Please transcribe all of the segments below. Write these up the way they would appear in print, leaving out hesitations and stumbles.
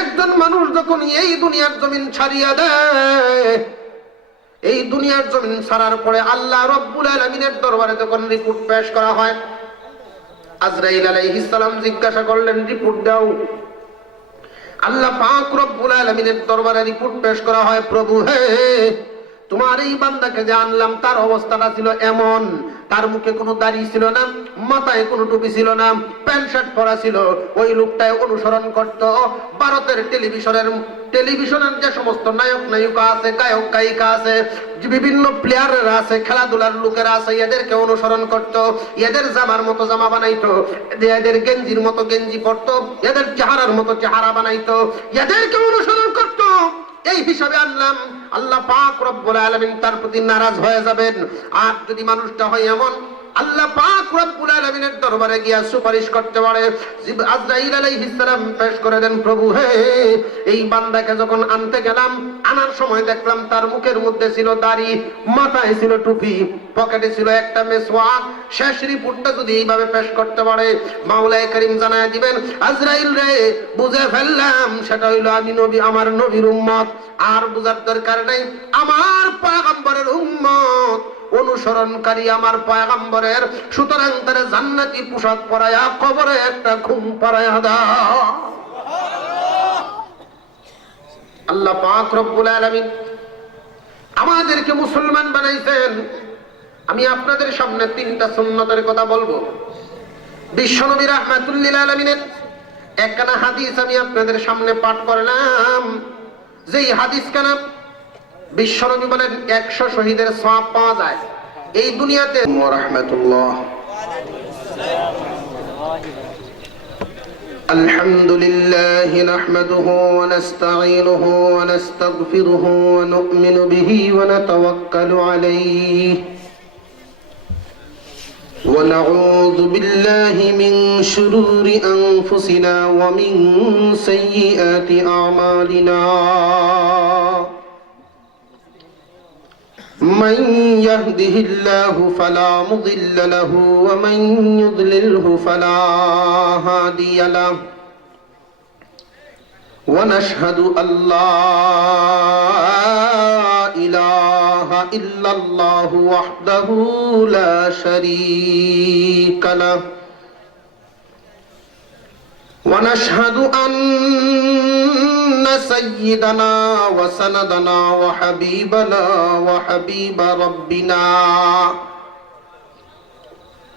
একজন মানুষ যখন এই দুনিয়ার জমিন ছাড়িয়া দেয়, এই দুনিয়ার জমিন ছাড়ার পরে আল্লাহ রব্বুল আলামিনের দরবারে যখন রিপোর্ট পেশ করা হয়, আজরাইল আলাইহিস সালাম জিজ্ঞাসা করলেন, রিপোর্ট দাও। আল্লাহ পাক রব্বুল আলামিনের দরবারে রিপোর্ট পেশ করা হয়, প্রভু হে, তোমার এই বান্দাকে যে আনলাম তার অবস্থাটা ছিল এমন, তার মুখে কোনো দাড়ি ছিল না, মাথায় কোনো টুপি ছিল না, প্যান্ট শার্ট পরা ছিল। ওই লোকটাই অনুসরণ করত ভারতের টেলিভিশনের যে সমস্ত নায়ক নায়িকা আছে, গায়ক গায়িকা আছে, বিভিন্ন প্লেয়াররা আছে, খেলাধুলার লোকেরা আছে, এদেরকে অনুসরণ করত, এদের জামার মতো জামা বানাইতো, এদের গেঞ্জির মতো গেঞ্জি পরতো, এদের চেহারার মতো চেহারা বানাইতো, এদেরকে অনুসরণ করত। এই হিসাবে আনলাম, আল্লাহ পাক রব্বুল আলামিন তার প্রতি নারাজ হয়ে যাবেন। আর যদি মানুষটা হয় এমন, আল্লাহ পাক রব্বুল আলামিনের দরবারে গিয়া সুপারিশ করতে পারে। আজরাইল আলাইহিস সালাম পেশ করে দেন, প্রভু হে, এই বান্দাকে যখন আনতে গেলাম, আনার সময় দেখলাম তার মুখের মধ্যে ছিল দাড়ি, মাথায় ছিল টুপি, পকেটে ছিল একটা মেসওয়াক। শেষ রিপোর্টটা যদি এইভাবে পেশ করতে পারে, মাওলায়ে কারীম জানায় দিবেন, আজরাইল রে, বুঝে ফেললাম সেটা হইলো আমি নবী, আমার নবীর উম্মত। আর বুঝার দরকার নাই, আমার পয়গম্বরের উম্মত, অনুসরণকারী আমার পয়গম্বরের। সুতরাং তার জান্নাতি পোশাক পরায়া কবরে একটা ঘুম পাড়ায়া দাও। আল্লাহ পাক রব্বুল আলামিন আমাদেরকে মুসলমান বানাইছেন। আমি আপনাদের সামনে তিনটা সুন্নতের কথা বলবো। বিশ্বনবী রাহমাতুল লিল আলামিনের একখানা হাদিস আমি আপনাদের সামনে পাঠ করলাম। যেই হাদিস কানা বিশ্বনবী বলেন 100 শহীদের সওয়াব পাওয়া যায় এই দুনিয়াতে। ওয়া রাহমাতুল্লাহ। আলহামদুলিল্লাহি নাহমাদুহু ওয়া নাস্তাঈনুহু ওয়া নাস্তাগফিরুহু ওয়া নু'মিনু বিহি ওয়া নাতাওয়াক্কালু আলাইহি ওয়া নাউযু বিল্লাহি মিন শুরুরি আনফুসিনা ওয়া মিন সাইয়্যাতি আমালিনা। من يهده الله فلا مضل له ومن يضلله فلا هادي له ونشهد أن لا إله إلا الله وحده لا شريك له ونشهد أن سيدنا وسندنا وحبيبنا وحبيب ربنا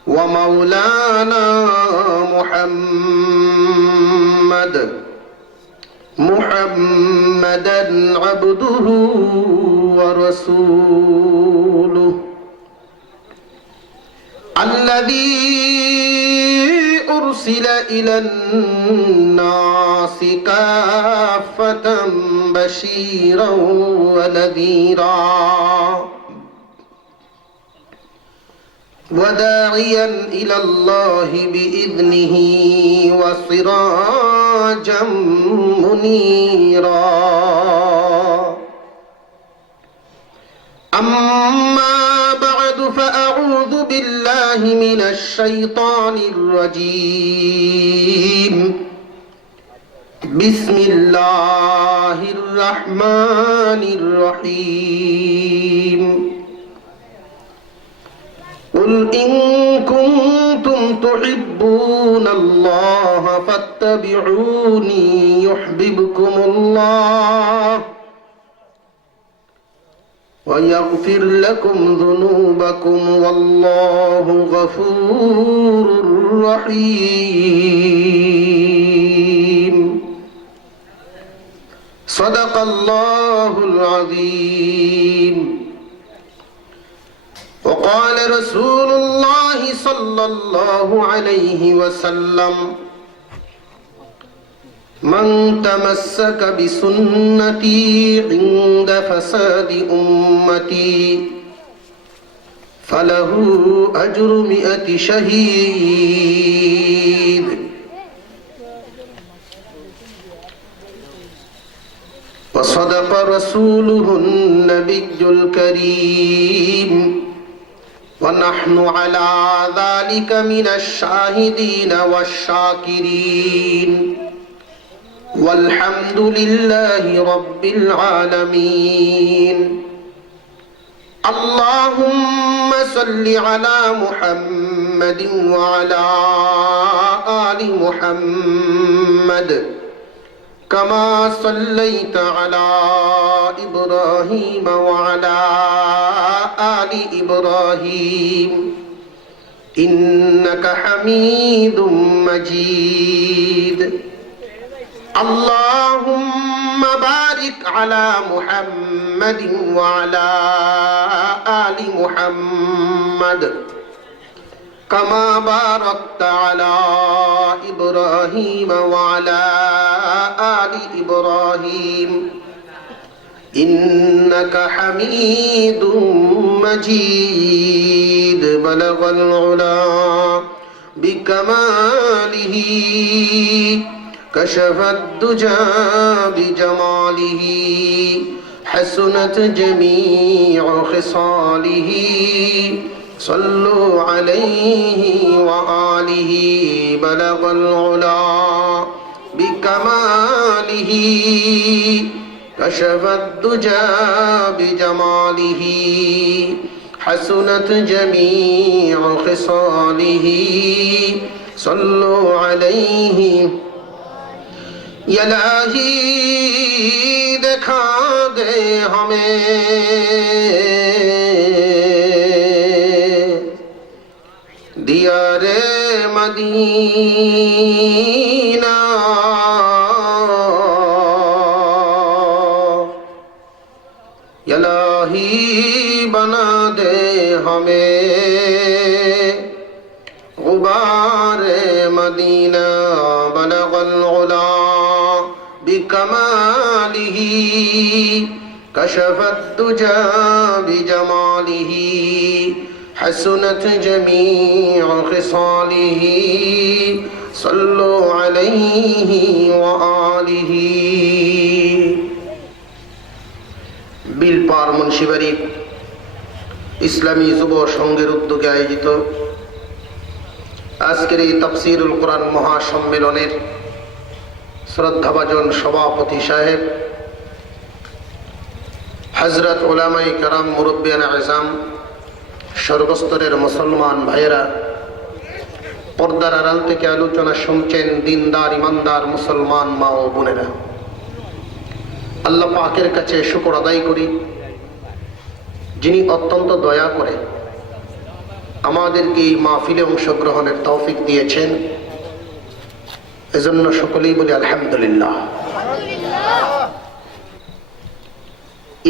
ومولانا محمدا عبده ورسوله الذي أرسل إلى الناس كافة بشيرا ونذيرا وداعيا إلى الله بإذنه وسراجا منيرا. أما بعد فأعوذ بالله من الشيطان الرجيم. بسم الله الرحمن الرحيم. قل إن كنتم تحبون الله فاتبعوني يحببكم الله ويغفر لكم ذنوبكم والله غفور رحيم. صدق الله العظيم. وقال رسول الله صلى الله عليه وسلم من تمسك بسنتي عند فساد أمتي فله أجر 100 شهيد. وصدق رسوله النبي الكريم ونحن على ذلك من الشاهدين والشاكرين والحمد لله رب العالمين. اللهم صل على محمد وعلى آل محمد كما صليت على إبراهيم وعلى آل إبراهيم إنك حميد مجيد. اللهم بارك على محمد وعلى آل محمد كما باركت على إبراهيم وعلى آل إبراهيم إنك حميد مجيد. بلغ العلا بكماله كشف الدجى بجماله حسنت جميع خصاله صلوا عليه وآله. بلغ العلا بكماله كشف الدجى بجماله حسنت جميع خصاله صلوا عليه. इलाही दिखा दे हमें दियारे मदीना, इलाही बना दे हमें गुबारे मदीना. बलगल उला بكماله كشف الدجى بجماله حسنت جميع خصاله صلوا عليه وآله. বিলপার মুন্সিবাড়ি ইসলামী যুব সংঘের উদ্যোগে আয়োজিত আজকের এই তাফসীরুল কোরআন মহাসম্মেলনের শ্রদ্ধাভাজন সভাপতি সাহেব, হযরত উলামায়ে কেরাম, মুরব্বিয়ানে আযম, সর্বস্তরের মুসলমান ভাইয়েরা, পর্দার আড়াল থেকে আলোচনা শুনছেন দিনদার ইমানদার মুসলমান মা ও বোনেরা, আল্লাহ পাকের কাছে শুকর আদায় করি যিনি অত্যন্ত দয়া করে আমাদেরকে এই মাহফিলে অংশগ্রহণের তৌফিক দিয়েছেন। এজন্য সকলেই বলি আলহামদুলিল্লাহ।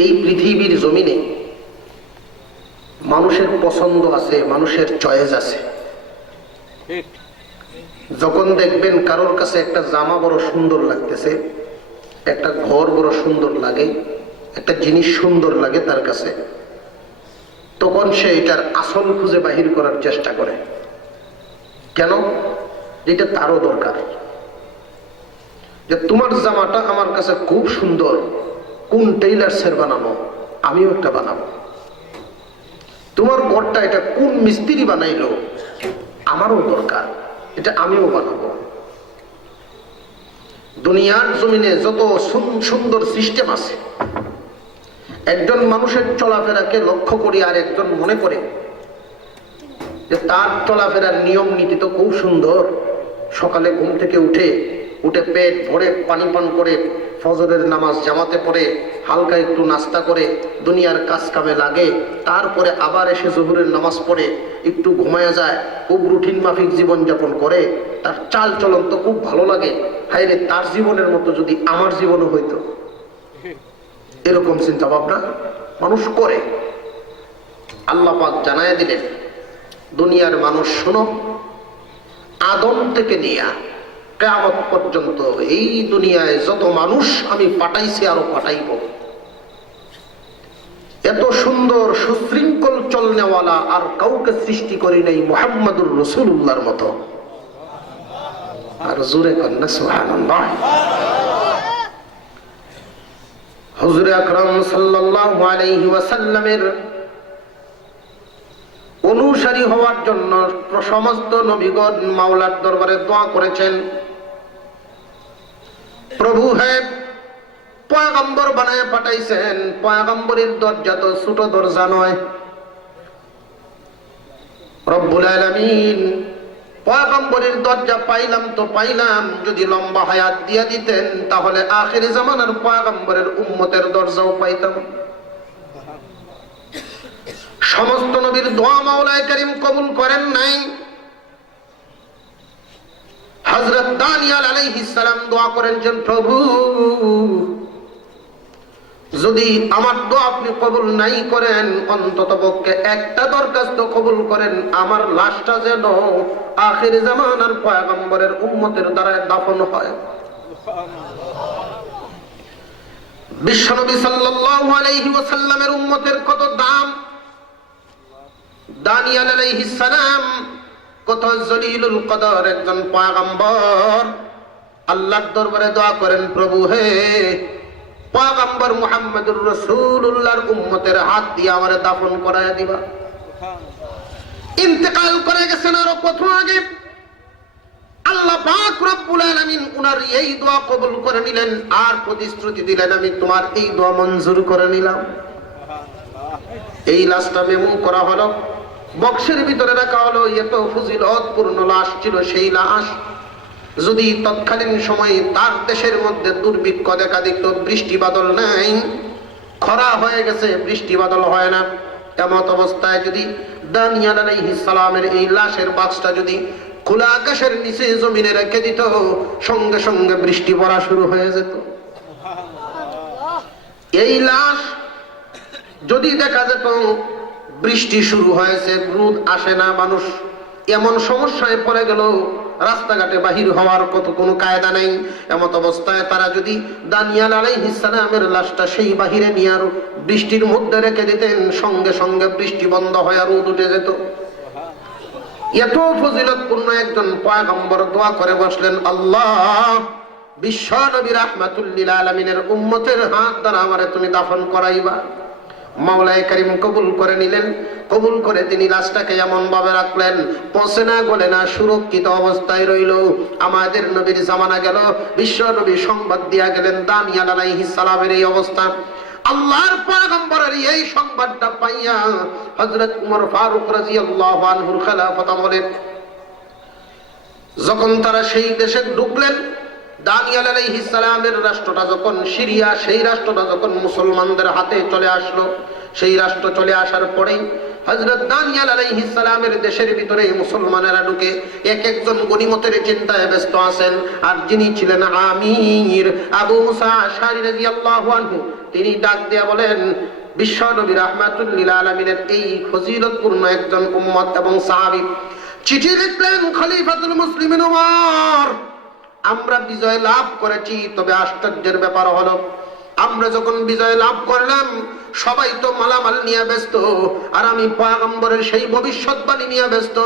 এই পৃথিবীর জমিনে মানুষের পছন্দ আছে, মানুষের চয়েস আছে। যখন দেখবেন কারোর কাছে একটা জামা বড় সুন্দর লাগতেছে, একটা ঘর বড় সুন্দর লাগে, একটা জিনিস সুন্দর লাগে তার কাছে, তখন সে এটার আসল খুঁজে বাহির করার চেষ্টা করে। কেন? যেটা তারও দরকার। যে তোমার জামাটা আমার কাছে খুব সুন্দর, কোন টেইলার্সের বানানো, আমিও একটা বানাবো। তোমার ঘরটা এটা কোন মিস্ত্রি বানাইলো, আমারও দরকার, এটা আমিও বানাবো। দুনিয়ার জমিনে যত সুন্দর সিস্টেম আছে, একজন মানুষের চলাফেরাকে লক্ষ্য করি আর একজন মনে করে যে তার চলাফেরার নিয়ম নীতি তো খুব সুন্দর। সকালে ঘুম থেকে উঠে পেট ভরে পানি পান করে, ফজরের নামাজ জামাতে পড়ে, হালকা একটু নাস্তা করে দুনিয়ার কাজ কামে লাগে, তারপরে আবার এসে জোহরের নামাজ পড়ে একটু ঘুমায়া যায়, খুব রুটিন মাফিক জীবনযাপন করে। তার চাল চলন তো খুব ভালো লাগে। হায়রে, তার জীবনের মতো যদি আমার জীবনও হইতো। এরকম চিন্তা ভাবনা মানুষ করে। আল্লাহ পাক জানায় দিলেন, দুনিয়ার মানুষ শোনো, আদম থেকে নিয়ে কিয়ামত পর্যন্ত এই দুনিয়ায় যত মানুষ আমি পাঠাইছি আরো পাঠাইব, এত সুন্দর সুশৃঙ্খল চলনেওয়ালা আর কাউকে সৃষ্টি করি নাই মুহাম্মাদুর রাসূলুল্লাহর মতো। আর জোরে কন্না সুবহানাল্লাহ। হুজুর আকরাম সাল্লাল্লাহু আলাইহি ওয়াসাল্লামের অনুসারী হওয়ার জন্য সমস্ত নবীগণ মাওলার দরবারে দোয়া করেছেন। প্রভু হে পয়গম্বর বানায় পাঠাইছেন, পয়গম্বরের দরজা তো ছোট দরজা নয়। রব্বুল আলামিন পয়গম্বরের দরজা পাইলাম তো পাইলাম, যদি লম্বা হায়াত দিয়ে দিতেন তাহলে আখির জামানার পয়গম্বরের উম্মতের দরজাও পাইতাম। সমস্ত নবীর দোয়া মাওলায়ে কারীম কবুল করেন নাই। হযরত দানিয়াল আলাইহিস সালাম দোয়া করেন যে প্রভু যদি আমার দোয়া আপনি কবুল নাই করেন, অন্তত পক্ষে একটা দরখাস্ত কবুল করেন, আমার লাশটা যেন আখির জামানার পয়গম্বরের উম্মতের দ্বারা দাফন হয়। বিশ্বনবী সাল্লাল্লাহু আলাইহি ওয়াসাল্লামের উম্মতের কত দাম। দানিয়াল আলাইহিস সালাম কত জলিলুল কদর একজন পয়গম্বর, আল্লাহর দরবারে দোয়া করেন প্রভু হে পয়গম্বর মুহাম্মদুর রাসূলুল্লাহর উম্মতের হাত দিয়ে আমারে দাফন করায় দিবা। ইন্তেকাল করে গেছেন আরো কত আগে। আল্লাহ পাক রব্বুল আলামিন উনার এই দোয়া কবুল করে নিলেন আর প্রতিশ্রুতি দিলেন আমি তোমার এই দোয়া মঞ্জুর করে নিলাম। এই লাশটা মেমুন করা হলো, বক্সের ভিতরে রাখা হলো। এত ফজিলতপূর্ণ লাশ ছিল সেই লাশ, যদি তৎকালীন সময়ে তার দেশের মধ্যে দুর্ভিক্ষ দেখা দিত, বৃষ্টি বাদল নাই, খরা হয়ে গেছে, বৃষ্টি বাদল হয় না, এমত অবস্থায় যদি দানিয়াল আলাইহিস সালামের এই লাশের বাক্সটা যদি খোলা আকাশের নিচে জমিনে রেখে দিত, সঙ্গে সঙ্গে বৃষ্টি পড়া শুরু হয়ে যেত। এই লাশ যদি দেখা যেত বৃষ্টি শুরু হয়েছে, রোদ আসে না, মানুষ এমন সমস্যায় পড়ে গেল রাস্তাঘাটে বাহির হওয়ার কত কোনো কায়দা নেই, এমত অবস্থায় তারা যদি দানিয়াল আলাইহিস সালামের লাশটা সেই বাহিরে নিয়ে আর বৃষ্টির মধ্যে রেখে দিতেন, সঙ্গে সঙ্গে বৃষ্টি বন্ধ হয়ে রোদ উঠে যেত। এত ফজিলতপূর্ণ একজন পয়গম্বর দোয়া করে বসলেন, আল্লাহ বিশ্ব নবী রাহমাতুল লিল আলামিনের উম্মতের হাত দ্বারা আমারে তুমি দাফন করাইবা। মাওলায়ে কারীম কবুল করে নিলেন। কবুল করে তিনি লাশটাকে এমন ভাবে রাখলেন, পচে না গলে না, সুরক্ষিত অবস্থায় রইল। আমাদের নবীর জামানা গেল, বিশ্ব নবী সংবাদ দিয়া গেলেন দানিয়াল আলাইহিস সালামের এই অবস্থা। আল্লাহর পয়গম্বরের এই সংবাদটা পাইয়া হযরত উমর ফারুক রাদিয়াল্লাহু আনহুর খেলাফত আমলে যখন তারা সেই দেশে ঢুকলেন, দানিয়াল আলাইহিস সালামের রাষ্ট্রটা যখন সিরিয়া, সেই রাষ্ট্রটা যখন মুসলমানদের হাতে চলে আসলো, সেই রাষ্ট্র চলে আসার পরেই হযরত দানিয়াল আলাইহিস সালামের দেশের ভিতরে মুসলমানেরা ঢুকে এক একজন গনিমতের চিন্তায় ব্যস্ত আছেন। আর যিনি ছিলেন আমির আবু মুসা আশআরী রাদিয়াল্লাহু আনহু, তিনি ডাক দিয়া বলেন, বিশ্ব নবী রাহমাতুল লিল আলামিনের এই ফজিলতপূর্ণ একজন উম্মত এবং সাহাবী চিঠি লিখলেন, খলিফাতুল মুসলিমিন ওমর, আমরা বিজয় লাভ করেছি, তবে আশ্চর্যের ব্যাপার হলো আমরা যখন বিজয় লাভ করলাম সবাই তো মালামাল নিয়ে ব্যস্ত, আর আমি পয়গম্বরের সেই ভবিষ্যৎবাণী নিয়ে ব্যস্ত।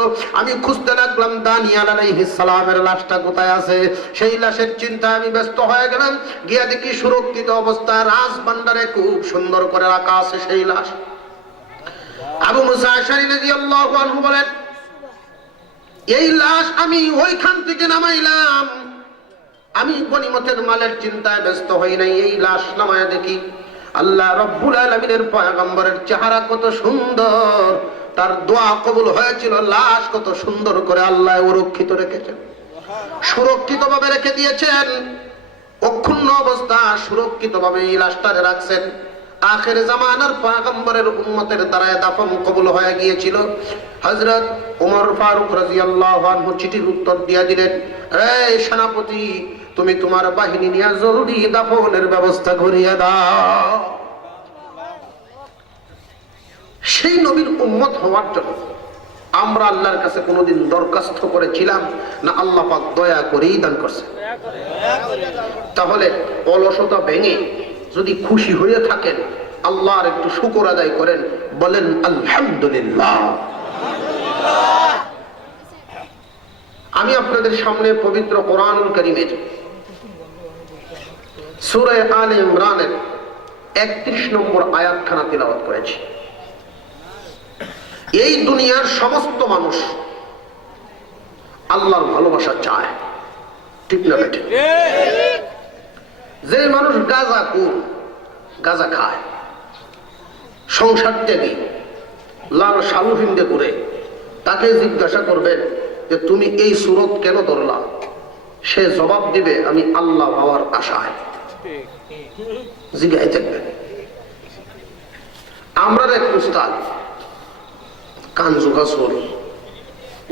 আমি খুঁজতে লাগলাম দানিয়াল আলাইহিস সালামের লাশটা কোথায় আছে। সেই লাশের চিন্তায় আমি ব্যস্ত হয়ে গেলাম। গিয়া দেখি সুরক্ষিত অবস্থায় রাজভান্ডারে খুব সুন্দর করে রাখা আছে সেই লাশ। আবু মুসা আশআরী রাদিয়াল্লাহু আনহু বলেন, এই লাশ আমি ওইখান থেকে নামাইলাম, আমি গনিমতের মালের চিন্তায় ব্যস্ত হই নাই। এই লাশ নামায় দেখি আল্লাহ রব্বুল আলামিনের পয়গম্বরের চেহারা কত সুন্দর, তার দোয়া কবুল হয়েছিল, লাশ কত সুন্দর করে আল্লাহ সুরক্ষিত রেখেছেন, সুরক্ষিত ভাবে রেখে দিয়েছেন। অক্ষুণ্ণ অবস্থা সুরক্ষিত ভাবে এই লাশটারে রাখছেন। আখির জামানার পয়গম্বরের উম্মতের দ্বারা দাফন কবুল হয়ে গিয়েছিল। হযরত ওমর ফারুক রাদিয়াল্লাহু আনহু চিঠির উত্তর দিয়া দিলেন, এই সেনাপতি, তুমি তোমার বাহিনী নিয়ে জলদি দাফনের ব্যবস্থা করিয়ে দাও। সেই নবীর উম্মত হওয়ার জন্য আমরা আল্লাহর কাছে কোনোদিন দরখাস্ত করেছিলাম না? আল্লাহ পাক দয়া করেই দান করছে। তাহলে অলসতা ভেঙে যদি খুশি হয়ে থাকেন, আল্লাহর একটু শুকর আদায় করেন, বলেন আলহামদুলিল্লাহ। আমি আপনাদের সামনে পবিত্র কোরআনুল কারীমের সূরা আলে ইমরানের 31 নম্বর আয়াতখানা তিলাওয়াত করেছি। এই দুনিয়ার সমস্ত মানুষ আল্লাহর ভালোবাসা চায়, ঠিক না বেটে? যে মানুষ গাঁজা খায়, সংসার ত্যাগী, লাল শালুফিন্দে করে, তাকে জিজ্ঞাসা করবেন যে তুমি এই সুরত কেন ধরলা? সে জবাব দিবে আমি আল্লাহ পাওয়ার আশায়। জিজ্ঞাসা থাকবেন। আমরা এক উস্তাদ, কানজুকা সোল,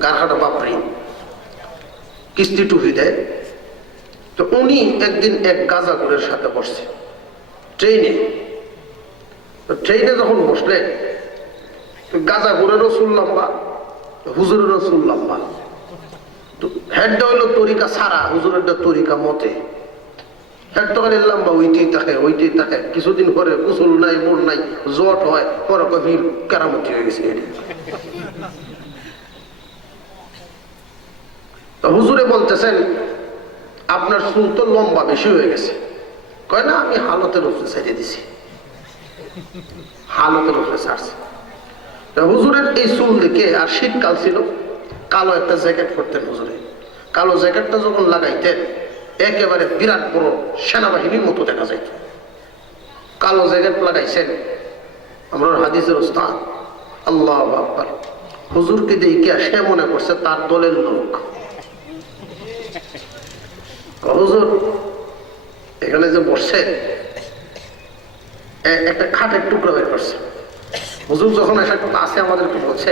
গারহাটা বাপরি, কিস্তি টুপি দেয়। তো উনি একদিন এক গাঁজাখোরের সাথে বসছে ট্রেনে। তো ট্রেনে যখন বসলেন, গাঁজাখোরেরও চুল লম্বা, হুজুরেরও চুল লম্বা। হেডটা হইলো তরিকা সারা, হুজুরের তরিকা মতে। হেড তো খালি লম্বা, ওইটাই থাকে। কিছুদিন পরে কুসুল নাই, মোর নাই, জট হয়, পরে কবি কেরামতি হয়ে গেছে। হুজুরে বলতেছেন আপনার চুল তো লম্বা বেশি হয়ে গেছে। কয় না, আমি হালতের উপরে ছেড়ে দিছি, হালতের উপরে ছাড়ছি। হুজুরের এই চুল দেখে, আর শীতকাল ছিল, কালো একটা জ্যাকেট পরতেন হুজুরে। কালো জ্যাকেটটা যখন লাগাইতেন একেবারে বিরাট বড় সেনাবাহিনীর মতো দেখা যাইত। কালো জ্যাকেট লাগাইছেন, আমরা হাদিসের উস্তাদ। আল্লাহু আকবার। হুজুরকে দেখে সে মনে করছে তার দলের লোক। হুজুর এখানে যে বসছে, একটা খাটের টুকরা বের করছে। হুজুর যখন এসে আসে আমাদেরকে বলছে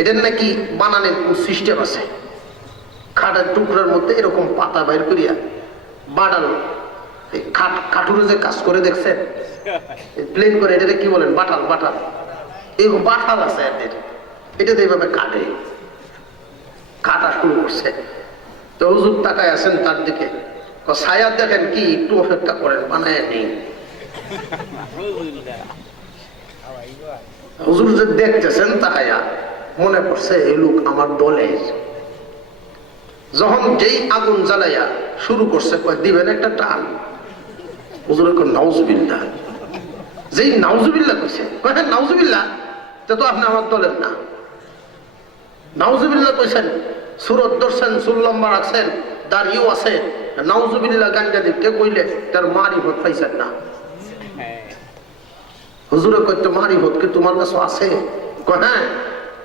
এটার নাকি বানানের কোন সিস্টেম আছে। খাটের টুকরার মধ্যে এরকম পাতা বাইর করিয়া বাটাল, কাঠুরে যে কাজ করে দেখছেন প্লেন করে, এটা কি বলেন? বাটাল। এরকম বাটাল আছে এদের, এটা এইভাবে কাটা শুরু করছে। তো হুজুর তাকায় আছেন তার দিকে, ছায়া দেখেন কি, একটু অপেক্ষা করেন, বানায় নেই। হুজুর যে দেখতেছেন তাকায়া, মনে করছে এই লোক আমার দলের। যখন যেই আগুন জ্বালাইয়া শুরু করছে, দিবেন একটা টান, হুজুরের নাউজুবিল্লাহ। যেই নাউজুবিল্লাহ কইছে, হ্যাঁ নাউজুবিল্লাহ, তো আপনি আমার দলের না। নাউজুবিল্লাহ কইছেন, সুরত ধরছেন, চুল লম্বা রাখছেন, দাড়িও আছে, নাউজুবিল্লাহ গাঞ্জা দিতে কইলে তার মারিফত পাইছেন না। হুজুরে কইতে মারিফত কি তোমার কাছে আছে? হ্যাঁ,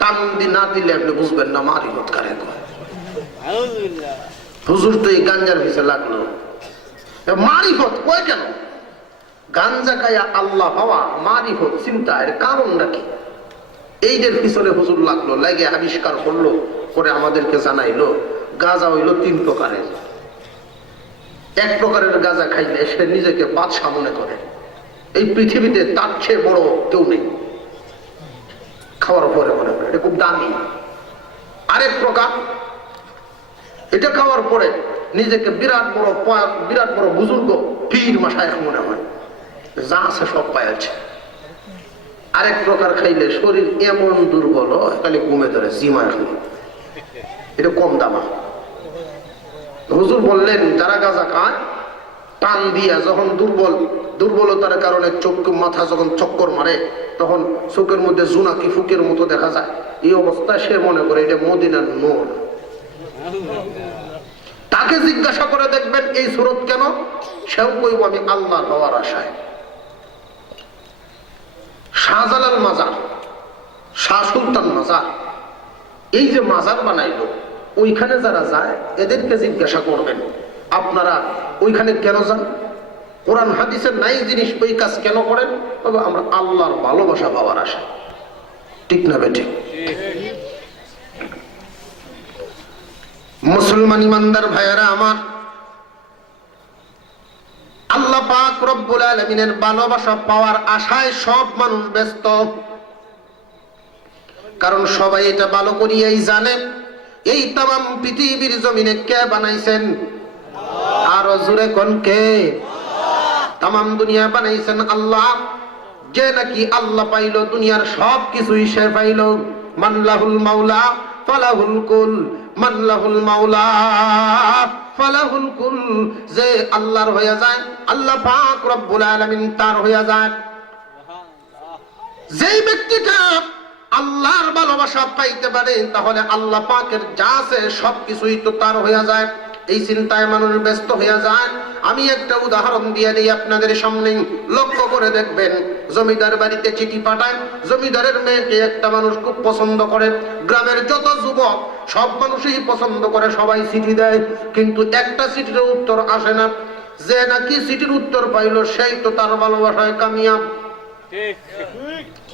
টান না দিলে আপনি বুঝবেন না মারিফত কারে কয়। হুজুর তো এই গাঞ্জার পিছে লাগলো। মারিফত কয় কেন? গাঞ্জা খায়া আল্লাহ পাওয়া, মারিফত চিন্তা, এর কারণটা কি? এইদের পিছনে হুজুর লাগলো, লাগে আবিষ্কার করলো, করে আমাদেরকে জানাইলো গাঁজা হইল 3 প্রকারের। এক প্রকারের গাঁজা খাইলে সে নিজেকে বাদশা মনে করে, এই পৃথিবীতে তার চেয়ে বড় কেউ নেই। খাওয়ার পরে মনে করে এটা খুব দামি। আরেক প্রকার, এটা খাওয়ার পরে নিজেকে বিরাট বড় বুজুর্গ, পীর মাশায়েখ মনে হয়, যা আছে সব পাইছে। আরেক প্রকার খাইলে শরীর এমন দুর্বল, খালি ঘুমে ধরে, জিমা এখন, এটা কম দামা। হুজুর বললেন যারা গাঁজা খায় টান দিয়া যখন দুর্বলতার কারণে চোখ মাথা যখন চক্কর মারে, তখন চোখের মধ্যে জোনাকি ফুকের মতো দেখা যায়। এই অবস্থায় সে মনে করে এটা মদিনার নূর। তাকে জিজ্ঞাসা করে দেখবেন এই সুরত কেন? সেও কইব আমি আল্লাহর হওয়ার আশায়। শাহজালাল মাজার, শাহ সুলতান মাজার, এই যে মাজার বানাইলো, ওইখানে যারা যায় এদেরকে জিজ্ঞাসা করবেন আপনারা ওইখানে কেন যান? কোরআন হাদিসের নাই জিনিস ওই কাজ কেন করেন? তবে আমরা আল্লাহর ভালোবাসা পাওয়ার আশা। ঠিক না বেঠি? মুসলমান ইমানদার ভাইয়েরা আমার, আল্লাহ পাক রব্বুল আলামিনের ভালোবাসা পাওয়ার আশায় সব মানুষ ব্যস্ত। কারণ সবাই এটা ভালো করিয়াই জানে এই তামাম পৃথিবীর জমিনে কে বানাইছেন? আরো জোরে কোন কে? তামাম দুনিয়া বানাইছেন আল্লাহ। যে নাকি আল্লাহ পাইল দুনিয়ার সব কিছুই সে পাইল। মানলাহুল মাওলা ফালাহুল কুল, মানলাহুল মাওলা ফালাহুল কুল। যে আল্লাহর হয়ে যায়, আল্লাহ পাক রব্বুল আলামিন তার হয়ে যায়। যেই ব্যক্তিটা আল্লাহর ভালোবাসা পাইতে পারে, তাহলে আল্লাহ পাকের যা আছে সবকিছুই তো তার হয়ে যায়। এই চিন্তায় মানুষ ব্যস্ত হয়ে যায়। আমি একটা উদাহরণ দিয়ে দিই আপনাদের সামনে, লক্ষ্য করে দেখবেন। জমিদার বাড়িতে চিঠি পাঠায়, জমিদারের মেয়েকে একটা মানুষ খুব পছন্দ করে। গ্রামের যত যুবক সব মানুষই পছন্দ করে, সবাই চিঠি দেয়, কিন্তু একটা চিঠির উত্তর আসে না। যে নাকি চিঠির উত্তর পাইল সেই তো তার ভালোবাসায় কামিয়াব।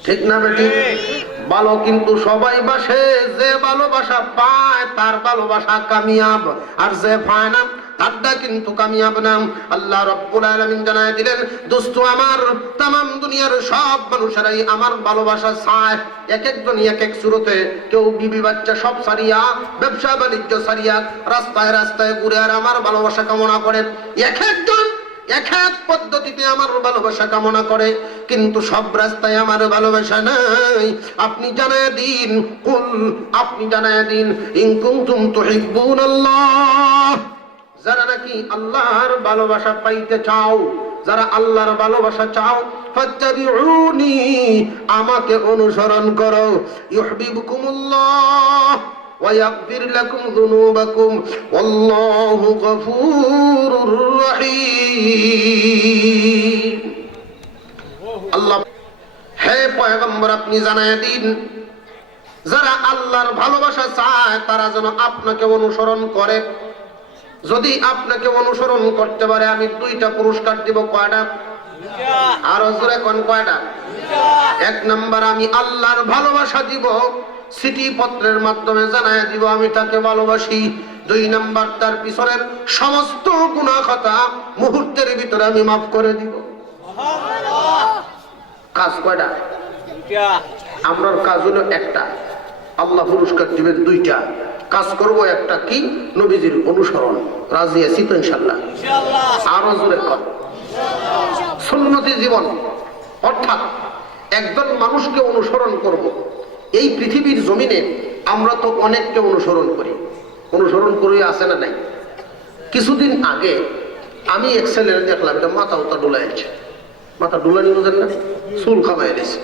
ঠিক না বেটি? ভালো কিন্তু সবাই বাসে, যে ভালোবাসা পায় তার ভালোবাসা কামিয়াব, আর যে পায় না তারটা কিন্তু কামিয়াব না। আল্লাহ রাব্বুল আলামিন জানায় দিলেন, দোস্ত আমার, তামাম দুনিয়ার সব মানুষেরাই আমার ভালোবাসা চায়। এক একজন এক এক সুরতে, কেউ বিবি বাচ্চা সব সারিয়া, ব্যবসা বাণিজ্য সারিয়া রাস্তায় রাস্তায় ঘুরে আর আমার ভালোবাসা কামনা করে। এক একজন এক এক পদ্ধতিতে আমার ভালোবাসা কামনা করে, কিন্তু সব রাস্তায় আমার ভালোবাসা নাই। আপনি জানায় দিন, কুল, আপনি জানায় দিন, ইন কুনতুম তুহিব্বুনাল্লাহ, যারা নাকি আল্লাহর ভালোবাসা পাইতে চাও, যারা আল্লাহর ভালোবাসা চাও, ফাত্তাবিউনি, আমাকে অনুসরণ করো, ইউহিব্বুকুমুল্লাহ ويغفر لكم ذنوبكم والله غفور رحيم। আল্লাহ, হে পয়গম্বর, আপনি জানায় দিন, যারা আল্লাহর ভালোবাসা চায় তারা যেন আপনাকে অনুসরণ করে। যদি আপনাকে অনুসরণ করতে পারে আমি 2টা পুরস্কার দিব। কয়টা? আরো জোরে কোন কয়টা? 1 নাম্বার, আমি আল্লাহর ভালোবাসা দিব, চিঠি পত্রের মাধ্যমে জানায় দিব আমি তাকে ভালোবাসি। 2 নাম্বার, তার পিছনের সমস্ত গুনাহ খাতা মুহূর্তের ভিতরে আমি মাফ করে দিব। কাজ কয়টা? আমরার কাজ হলো একটা, আল্লাহ পুরস্কার দিবেন 2টা। কাজ করব একটা, কি? নবীজির অনুসরণ। রাজি আছি তো ইনশাআল্লাহ? আরো জোরে কর। সুন্নতি জীবন, অর্থাৎ একজন মানুষকে অনুসরণ করব। এই পৃথিবীর জমিনে আমরা তো অনেককে অনুসরণ করি, অনুসরণ করে আসে না নাই? কিছুদিন আগে আমি এক ছেলের দেখলাম, এটা মাথা উতা ডুলাইছে, মাথা ডুলানি বোঝেন না, চুল খামাই দিয়েছে।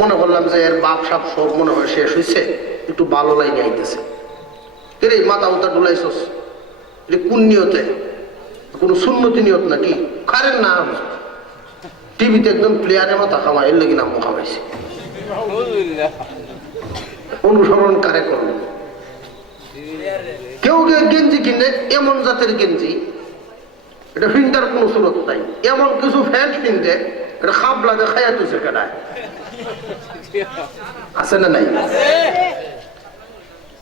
মনে করলাম যে এর বাপ সাপ সব মনে হয় শেষ হয়েছে, একটু ভালো লাইনে আইতেছে। এর এই মাথা উতা ডুলাইছস, এটা কোন নিয়তে? কোন সুন্নতি নিয়ত নাকি? কারেন না, টিভিতে একদম প্লেয়ারের মাথা খামাই, এর লেগে নাম খামাইছে। অনুসরণ কারে করল? কেউ গেঞ্জি কিনে এমন জাতের গেঞ্জি, এটা ফিন্টার কোন সুরত নাই, এমন কিছু ফ্যান্ট কিনতে এটা খাপ লাগে, খাইয়া তুছে কেনায়। আছে না নাই?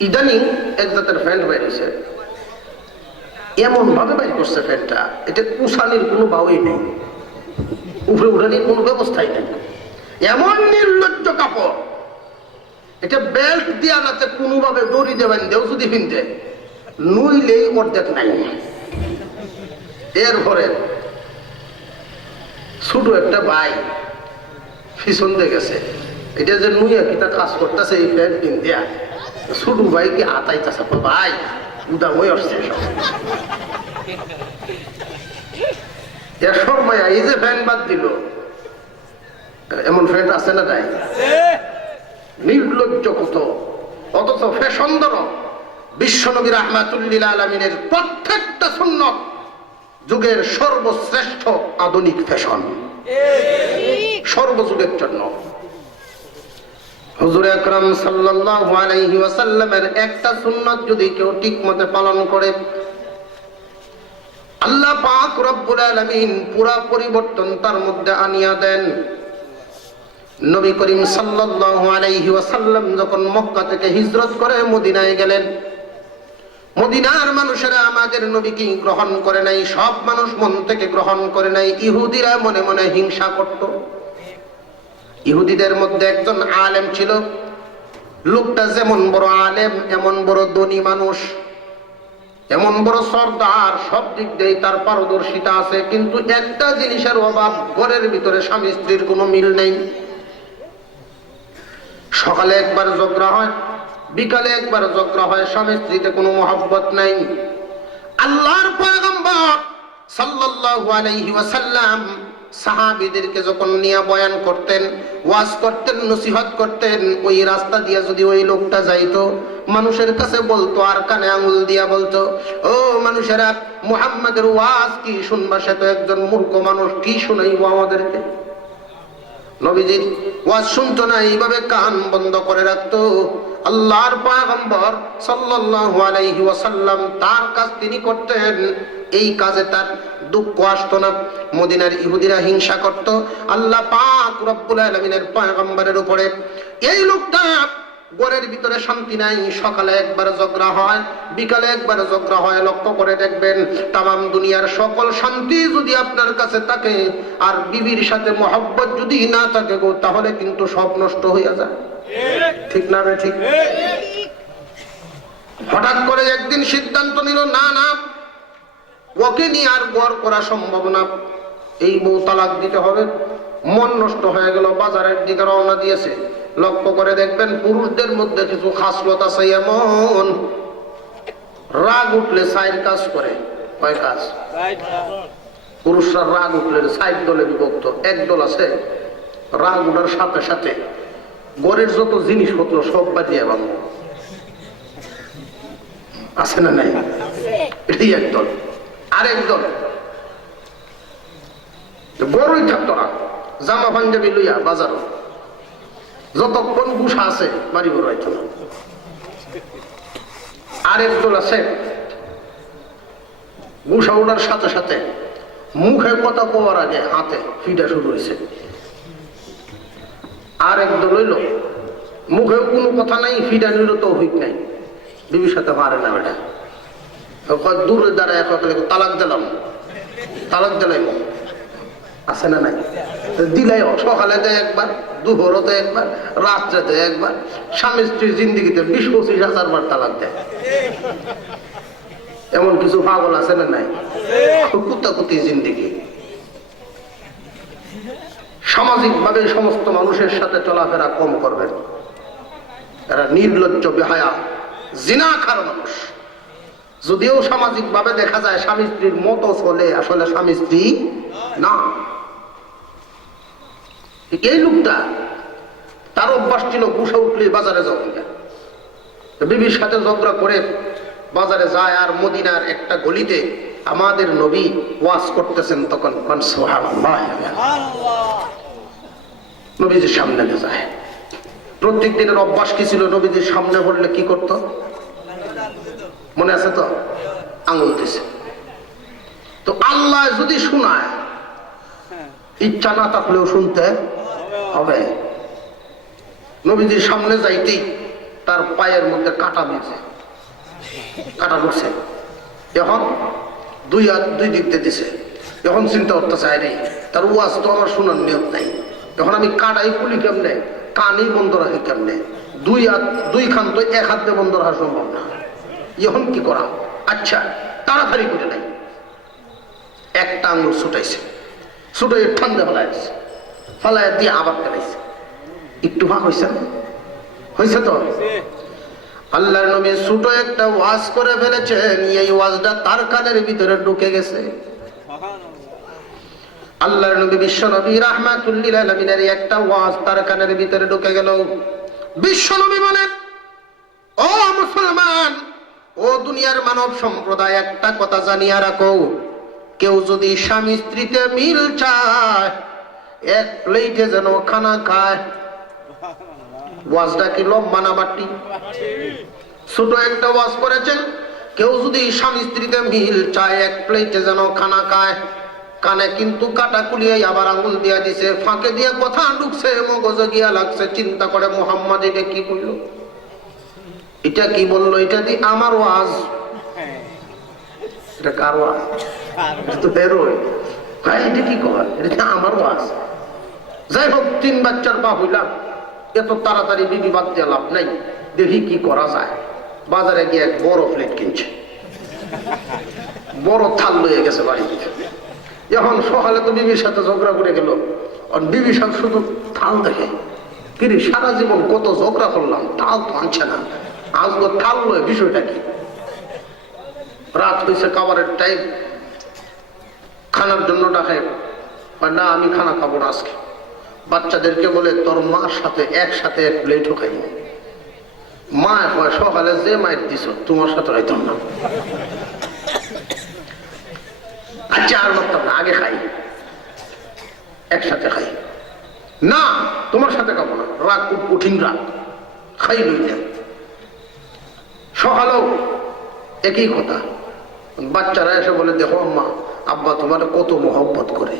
ইদানিং এক জাতের ফ্যান্ট বাইরেছে, এমন ভাবে বাইর করছে ফ্যান্টটা, এটা উষানির কোনো বাউই নেই, উপরে উঠানির কোনো ব্যবস্থাই নেই। এমন নির্লজ্জ কাপড়, এটা বেল্ট দিয়া নাতে কোনোভাবে দড়ি দেবেন দেও যদি কিনতে, নইলেই অর্ধেক নাই। এরপরে ছোট একটা ভাই পিছন দিয়ে গেছে, এটা যে নুইয়া কিতা কাজ করতেছে এই প্যান্ট কিন দিয়া, ছোট ভাই কি আতাইতেছে, ভাই উদা হয়ে আসছে সব মায়া, এই যে ফ্যান বাদ দিল, এমন ফ্যান আছে না নাই? নির্লজ্জ কত! অথচ ফ্যাশন ধরো, বিশ্বনবী রাহমাতুল লিল আলামিনের প্রত্যেকটা সুন্নত যুগের সর্বশ্রেষ্ঠ আধুনিক ফ্যাশন, সর্বযুগের জন্য। হুজুর আকরাম সাল্লাল্লাহু আলাইহি ওয়াসাল্লামের একটা সুন্নত যদি কেউ ঠিকমতো পালন করে, আল্লাহ পাক রব্বুল আলামিন পুরা পরিবর্তন তার মধ্যে আনিয়া দেন। নবী করিম সাল্লাল্লাহু আলাইহি ওয়াসাল্লাম যখন মক্কা থেকে হিজরত করে মদিনায় গেলেন, মদিনার মানুষেরা আমাদের নবীকে গ্রহণ করে নাই, সব মানুষ মন থেকে গ্রহণ করে নাই। ইহুদিরা মনে মনে হিংসা করত। ইহুদিদের মধ্যে একজন আলেম ছিল, লোকটা যেমন বড় আলেম, এমন বড় ধনী মানুষ, এমন বড় সর্দার, সব দিক দিয়ে তার পারদর্শিতা আছে, কিন্তু একটা জিনিসের অভাব, ঘরের ভিতরে স্বামী স্ত্রীর কোনো মিল নেই। সকালে একবার ঝগড়া হয়, বিকালে একবার ঝগড়া হয়, স্বামী স্ত্রীতে কোনো মহব্বত নাই। আল্লাহর পয়গম্বর সাল্লাল্লাহু আলাইহি ওয়াসাল্লাম সাহাবীদেরকে যখন নিয়ে বয়ান করতেন, ওয়াজ করতেন, নসিহত করতেন, ওই রাস্তা দিয়ে যদি ওই লোকটা যাইতো, মানুষের কাছে বলতো আর কানে আঙুল দিয়া বলতো, ও মানুষেরা, মুহাম্মাদের ওয়াজ কি শুনবা? সে তো একজন মূর্খ মানুষ, কি শুনাইবো আমাদেরকে? নবীজির ওয়াজ শুনতো না, এইভাবে কান বন্ধ করে রাখতো। আল্লাহর পয়গম্বর সাল্লাল্লাহু আলাইহি ওয়াসাল্লাম তার কাজ তিনি করতেন, এই কাজে তার দুঃখ আসতো না। মদিনার ইহুদিরা হিংসা করত আল্লাহ পাক রব্বুল আলামিনের পয়গম্বরের উপরে। এই লোকটা ঘরের ভিতরে শান্তি নাই, সকালে একবার ঝগড়া হয়, বিকালে একবার ঝগড়া হয়। লক্ষ্য করে দেখবেন, তামাম দুনিয়ার সকল শান্তি যদি আপনার কাছে থাকে আর বিবির সাথে মহব্বত যদি না থাকে গো, তাহলে কিন্তু সব নষ্ট হয়ে যায়। ঠিক না রে? ঠিক। হঠাৎ করে একদিন সিদ্ধান্ত নিল, না না, ওকে নিয়ে আর ঘর করা সম্ভব না, এই বউ তালাক দিতে হবে। মন নষ্ট হয়ে গেল, বাজারের দিকে রওনা দিয়েছে। লক্ষ্য করে দেখবেন, পুরুষদের মধ্যে কিছু খাসলত আছে এমন, রাগ উঠলে সাইড কাজ করে। কয় কাজ? পুরুষরা রাগ উঠলে সাইড দলে বিভক্ত। এক দল আছে রাগ উঠার সাথে সাথে ঘরের যত জিনিসপত্র সব বাজিয়ে ভাঙবো, আছে না নাই? এটাই একদল। আরেক দল বড়ই থাকতো না, জামা পাঞ্জাবি লইয়া বাজারও যতক্ষণ গুসা আছে বাড়ি বড় হইতো না। আরেক দল আছে গুসা ওঠার সাথে সাথে মুখে কথা কোয়ার আগে হাতে ফিটা শুরু হয়েছে। আরেক দল হইল মুখে কোনো কথা নাই, ফিটা নিল তো হইত নাই, বিবির সাথে পারে না। বেটা দূরে দাঁড়ায় তালাক দিলাম, তালাক দিলাম, আছে না নাই? দিলাই সকালে দেয় একবার, দুপুরতে একবার, রাত্রেতে একবার। স্বামী স্ত্রীর জিন্দিগিতে 20-25 বার তালাক দেয়। এমন কিছু পাগল আছে না নাই? কুত্তাকুতি জিন্দিগি। সামাজিক ভাবে সমস্ত মানুষের সাথে চলাফেরা কম করবেন। এরা নির্লজ্জ, বেহায়া, জিনাকার মানুষ। যদিও সামাজিক ভাবে দেখা যায় স্বামী স্ত্রীর মতো চলে, আসলে স্বামী স্ত্রী না। এই লোকটা তার অভ্যাস ছিল গুসা উঠলে বাজারে যাওয়া, বিবির সাথে ঝগড়া করে বাজারে যায়। আর মদিনার একটা গলিতে আমাদের নবী ওয়াজ করতেছেন, তখন সুবহানাল্লাহ নবীজির সামনে যায়। প্রত্যেক দিনের অভ্যাস কি ছিল? নবীজির সামনে পড়লে কি করত মনে আছে তো? আঙুল দিছে। তো আল্লাহ যদি শোনায়, ইচ্ছা না থাকলেও শুনতে হবে। নবীজির সামনে যাইতেই তার পায়ের মধ্যে কাটা দিয়েছে, কাটা ঢুকছে। এখন দুই হাত দুই দিক দিয়ে দিছে। এখন চিন্তা করতে চাই রে, তার ওয়াজ তো আমার শোনার নিয়ত নাই। এখন আমি কাটাই খুলি কেমনে, কানই বন্ধ রাখি কেমনে? দুই হাত দুই খান তো এক হাত দিয়ে বন্ধ রাখা সম্ভব না। এখন কি করা? আচ্ছা তাড়াতাড়ি করে নাই, একটা আঙুল ছুটাইছে, ছুটাই ঠান্ডা ফেলাইছে, ফেলাই দিয়ে আবার ফেলাইছে। একটু ভাগ হয়েছে, হয়েছে তো? আল্লাহর নবী ছোট একটা ওয়াজ করে ফেলেছেন, এই ওয়াজটা তার কানের ভিতরে ঢুকে গেছে। আল্লাহর নবী বিশ্ব নবী রাহমাতুল লিল আলামিনের একটা ওয়াজ তার কানের ভিতরে ঢুকে গেল। বিশ্ব নবী বলেন, ও মুসলমান, ও দুনিয়ার মানব সম্প্রদায়, একটা কথা জানিয়া রাখো, কেউ যদি স্বামী স্ত্রীতে মিল চায়, এক প্লেটে যেন খানা খায়। ওয়াজটা কি লম্বা না বাটি? ছোট একটা ওয়াজ করেছেন, কেউ যদি স্বামী স্ত্রীতে মিল চায়, এক প্লেটে যেন খানা খায়। কানে কিন্তু কাটা কুলিয়ে আবার আঙুল দিয়া দিছে, ফাঁকে দিয়ে কথা ঢুকছে, মগজে গিয়া লাগছে। চিন্তা করে মুহাম্মদ এটা কি বলল, এটা কি বললো? এটা দি আমার ওয়াজ, এটা কার ওয়াজ? তো বেরোয় এটা কি কর, এটা আমার ওয়াজ। যাই হোক, 3 বাচ্চার বাপ হইলাম, এত তাড়াতাড়ি বিবি বাদ দিয়ে লাভ নাই, দেখি কি করা যায়। বাজারে গিয়ে এক বড় প্লেট কিনছে, বড় থাল লয়ে গেছে বাড়ি থেকে। এখন সকালে তো বিবির সাথে ঝগড়া করে গেল, আর বিবির সাথে শুধু থাল দেখে, কিরে সারা জীবন কত ঝগড়া করলাম, থাল তো আনছে না, আজ থাল লয়ে বিষয়টা কি? রাত হয়েছে, খাবারের টাইম, খানার জন্য ডাকে। না আমি খানা খাবো না আজকে। বাচ্চাদেরকে বলে তোর মার সাথে একসাথে এক প্লেটও খাইব। মা হয় সকালে যে মায়ের দিছ তোমার সাথে হয়তো না, আচ্ছা আর বলতাম না, আগে খাই একসাথে খাই না, তোমার সাথে খাবো না। রাগ খুব কঠিন রাগ, খাই লইলেন। সকালেও একই কথা, বাচ্চারা এসে বলে দেখো আম্মা আব্বা তোমার কত মহব্বত করে।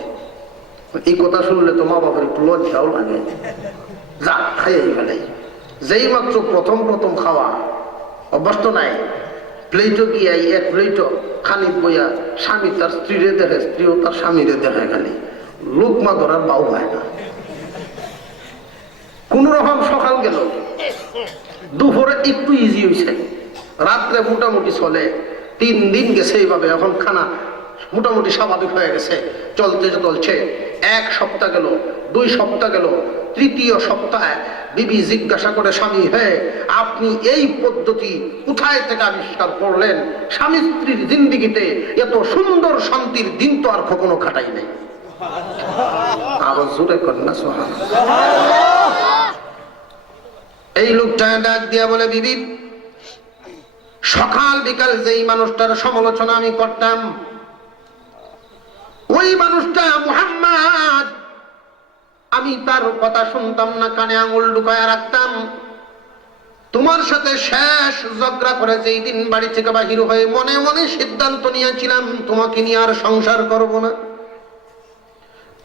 এই কথা শুনলে তো মা বাবার একটু লজ্জাও লাগে, যা খাইয়াই ফেলাই। যেই মাত্র প্রথম প্রথম খাওয়া অভ্যস্ত নাই, প্লেটও কি এক প্লেটও খানিক বইয়া স্বামী তার স্ত্রীরে দেখে, স্ত্রীও তার স্বামীরে দেখে, খালি লোকমা ধরার বাউ হয় না। কোন রকম সকাল গেল, দুপুরে একটু ইজি হয়েছে, রাত্রে মোটামুটি চলে। 3 দিন গেছে এইভাবে, এখন খানা মোটামুটি স্বাভাবিক হয়ে গেছে, চলতে চলছে। 1 সপ্তাহ গেল, 2 সপ্তাহ গেল, 3য় সপ্তাহে বিবি জিজ্ঞাসা করে স্বামী, হ্যাঁ আপনি এই পদ্ধতি কোথায় থেকে আবিষ্কার করলেন? স্বামী স্ত্রীর জিন্দিগিতে এত সুন্দর শান্তির দিন তো আর কখনো কাটাই নাই। আবার জোরে কন্যা সুবহানাল্লাহ। এই লোকটা ডাক দিয়া বলে, বিবি সকাল বিকাল যেই মানুষটার সমালোচনা আমি করতাম, ওই মানুষটা মুহাম্মদ, আমি তার কথা শুনতাম না, কানে আঙুল ঢুকায় রাখতাম। তোমার সাথে শেষ ঝগড়া করে যেই দিন বাড়ি থেকে বাহির হয়ে মনে মনে সিদ্ধান্ত নিয়েছিলাম তোমাকে নিয়ে আর সংসার করব না,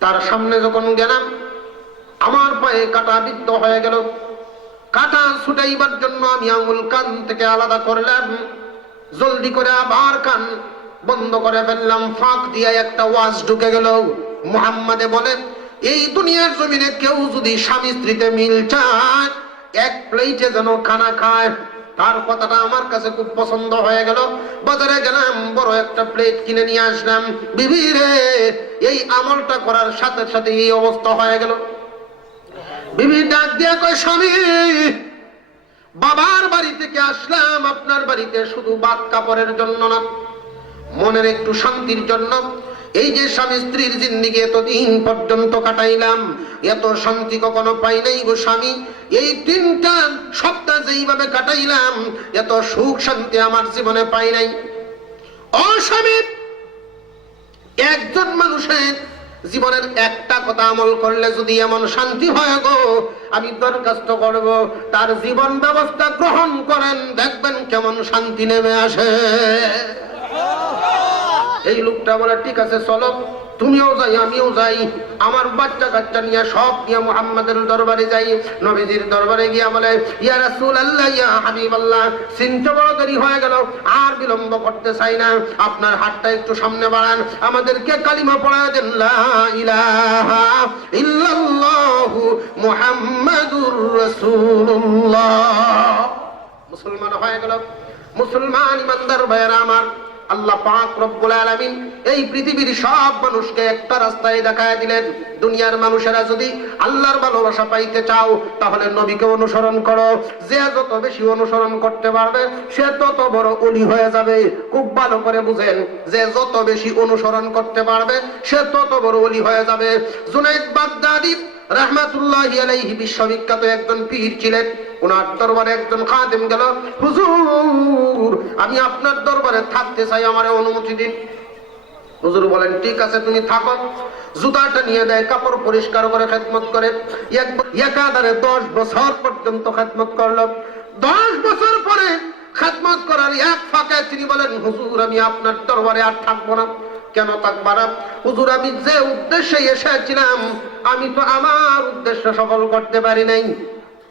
তার সামনে যখন গেলাম আমার পায়ে কাটা বিদ্ধ হয়ে গেল। কাটা ছুটাইবার জন্য আমি আঙুল কান থেকে আলাদা করলাম, জলদি করে আবার কান বন্ধ করে ফেললাম। ফাঁক দিয়ে একটা ওয়াজ ঢুকে গেল। মুহাম্মাদে বলেন, এই দুনিয়ার জমিনে কেউ যদি স্বামী স্ত্রীতে মিল চায়, এক প্লেটে যেন খানা খায়। তার কথাটা আমার কাছে খুব পছন্দ হয়ে গেল। বাজারে গেলাম, বড় একটা প্লেট কিনে নিয়ে আসলাম। বিবি রে, এই আমলটা করার সাথে সাথে এই অবস্থা হয়ে গেল। বিবি ডাক দিয়া কয়, স্বামী বাবার বাড়ি থেকে আসলাম আপনার বাড়িতে শুধু বাদ কাপড়ের জন্য না, মনের একটু শান্তির জন্য। এই যে স্বামী স্ত্রীর জিন্দিগি এতদিন পর্যন্ত কাটাইলাম, এত শান্তি কখনো পাই নাই গো স্বামী। এই 3টা সপ্তাহ যেইভাবে কাটাইলাম, এত সুখ শান্তি আমার জীবনে পাই নাই। ও স্বামী, একজন মানুষের জীবনের একটা কথা আমল করলে যদি এমন শান্তি হয় গো, আমি দরখাস্ত করব তার জীবন ব্যবস্থা গ্রহণ করেন, দেখবেন কেমন শান্তি নেমে আসে। এই লোকটা বলে, ঠিক আছে চলো, তুমিও যাই আমিও যাই। আমার বাচ্চা কাচ্চা নিয়ে সব নিয়ে মুহাম্মাদের দরবারে যাই। নবীজির দরবারে গিয়া বলে, ইয়া রাসূলুল্লাহ, ইয়া হাবিবাল্লাহ, চিন্তা বড় দেরি হয়ে গেল, আর বিলম্ব করতে চাই না, আপনার হাতটা একটু সামনে বাড়ান, আমাদেরকে কালিমা পড়ায় দেন, লা ইলাহা ইল্লাল্লাহু মুহাম্মাদুর রাসূলুল্লাহ। মুসলমান হয়ে গেল। মুসলমান ইমানদার ভাইয়েরা আমার, আল্লাহ পাক রব্বুল আলামিন এই পৃথিবীর সব মানুষকে একটা রাস্তায় দেখায় দিলেন। দুনিয়ার মানুষেরা যদি আল্লাহর ভালোবাসা পাইতে চাও, তাহলে নবীকে অনুসরণ করো। যে যত বেশি অনুসরণ করতে পারবে, সে তত বড় ওলি হয়ে যাবে। খুব ভালো করে বুঝেন, যে যত বেশি অনুসরণ করতে পারবে, সে তত বড় ওলি হয়ে যাবে। জুনাইদ বাগদাদি রাহমাতুল্লাহি আলাইহি বিশ্ববিখ্যাত একজন পীর ছিলেন। ওনার দরবারে একজন খাদেম গেল, হুজুর আমি আপনার দরবারে থাকতে চাই, আমারে অনুমতি দিন। হুজুর বলেন, ঠিক আছে তুমি থাকো। জুতাটা নিয়ে দেয়, কাপড় পরিষ্কার করে খেদমত করে। একাধারে 10 বছর পর্যন্ত খেদমত করলো। 10 বছর পরে খেদমত করার এক ফাঁকে তিনি বলেন, হুজুর আমি আপনার দরবারে আর থাকবো না। কেন থাকবা না? হুজুর আমি যে উদ্দেশ্যে এসেছিলাম, আমি তো আমার উদ্দেশ্য সফল করতে পারি নাই।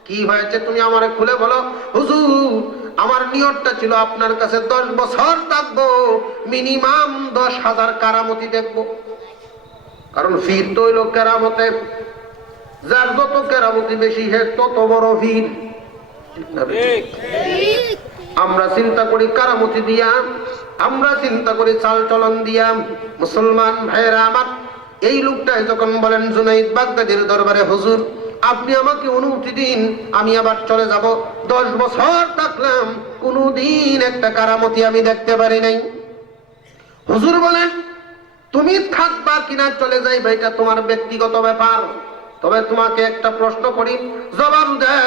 কি হয়েছে তুমি আমারে খুলে বলো। হুজুর আমার নিয়তটা ছিল আপনার কাছে 10 বছর থাকবো, মিনিমাম 10,000 কারামতি দেখবো। কারণ ফির তো হইল কেরামতে, যার যত কেরামতি বেশি হে তত বড় ফির। আমরা চিন্তা করি কারামতি দিয়া, আমরা চিন্তা করি চাল চলন দিয়া। মুসলমান ভাইয়েরা আমার, এই লোকটাই যখন বলেন জুনাইদ বাগদাদির দরবারে, হুজুর আপনি আমাকে অনুমতি দিন, আমি আবার চলে যাব। 10 বছর থাকলাম, কোনদিন একটা কারামতি আমি দেখতে পারি নাই। হুজুর বলেন, তুমি থাকবা কিনা চলে যাইবা এটা তোমার ব্যক্তিগত ব্যাপার। তবে তোমাকে একটা প্রশ্ন করি, জবাব দে,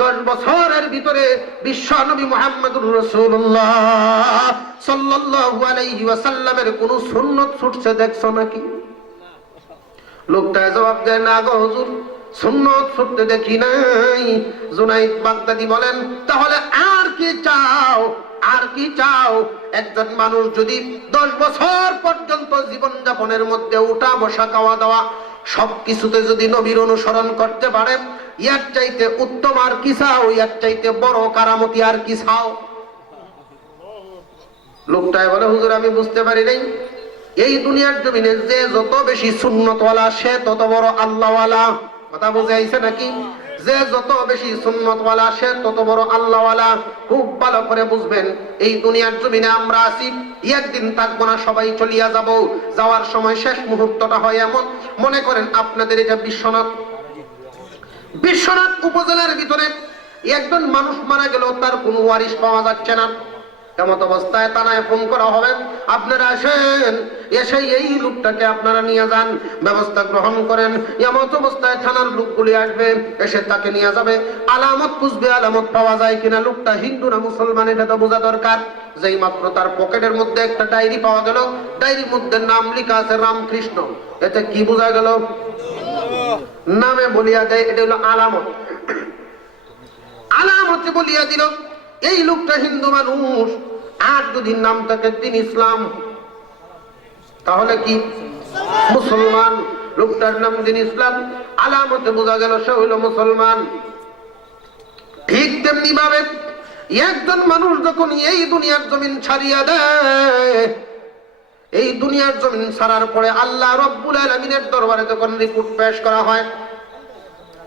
10 বছরের ভিতরে বিশ্ব নবী মুহাম্মদুর রাসূলুল্লাহ সাল্লাল্লাহু আলাইহি ওয়াসাল্লামের কোন সুন্নাত ছুটছে দেখছো নাকি? লোকটা জবাব দেয়, না গো হুজুর, সুন্নাত ছুটতে দেখি নাই। জুনাইদ বাগদাদি বলেন, তাহলে আর কি চাও, আর কি চাও? একজন মানুষ যদি 10 বছর পর্যন্ত জীবন যাপনের মধ্যে উঠা বসা খাওয়া দাওয়া সবকিছুতে যদি নবীর অনুসরণ করতে পারে, ইয়ার চাইতে উত্তম আর কি চাও? ইয়ার চাইতে বড় কারামতি আর কি চাও? লোকটাই বলে, হুজুর আমি বুঝতে পারি নাই, এই দুনিয়ার জমিনে যে যত বেশি সুন্নতওয়ালা সে তত বড় আল্লাহওয়ালা। কথা বুঝে আইছে নাকি? যে যত বেশি সুন্নতওয়ালা সে তত বড় আল্লাহওয়ালা। খুব ভালো করে বুঝবেন, এই দুনিয়ার জমিনে আমরা আছি, একদিন থাকবো না, সবাই চলিয়া যাব। যাওয়ার সময় শেষ মুহূর্তটা হয় এমন, মনে করেন আপনাদের এটা বিশ্বনাথ উপজেলার ভিতরে একজন মানুষ মারা গেল, তার কোনো ওয়ারিশ পাওয়া যাচ্ছে না। এমত অবস্থায় থানায় ফোন করা হবে, আপনারা আসেন, এসে এই লোকটাকে আপনারা নিয়ে যান, ব্যবস্থা গ্রহণ করেন। এমত অবস্থায় থানার লোকগুলি আসবে, এসে তাকে নিয়ে যাবে, আলামত খুঁজবে, আলামত পাওয়া যায় কিনা, লোকটা হিন্দু না মুসলমান এটা তো বোঝা দরকার। যেই মাত্র তার পকেটের মধ্যে একটা ডায়েরি পাওয়া গেল, ডায়েরির মধ্যে নাম লেখা আছে রামকৃষ্ণ, এতে কি বোঝা গেল? নামে বলিয়া দেয়, এটা হলো আলামত। আলামতে বলিয়া দিল এই লোকটা হিন্দু মানুষ, আর যদি নাম থাকে দিন ইসলাম, তাহলে কি মুসলমান। লোকটার নাম দিন ইসলাম, আলামতে বোঝা গেল সে হইল মুসলমান। ঠিক তেমনি ভাবে একজন মানুষ যখন এই দুনিয়ার জমিন ছাড়িয়া দেয়, এই দুনিয়ার জমিন ছাড়ার পরে আল্লাহ রব্বুল আলামিনের দরবারে যখন রিপোর্ট পেশ করা হয়,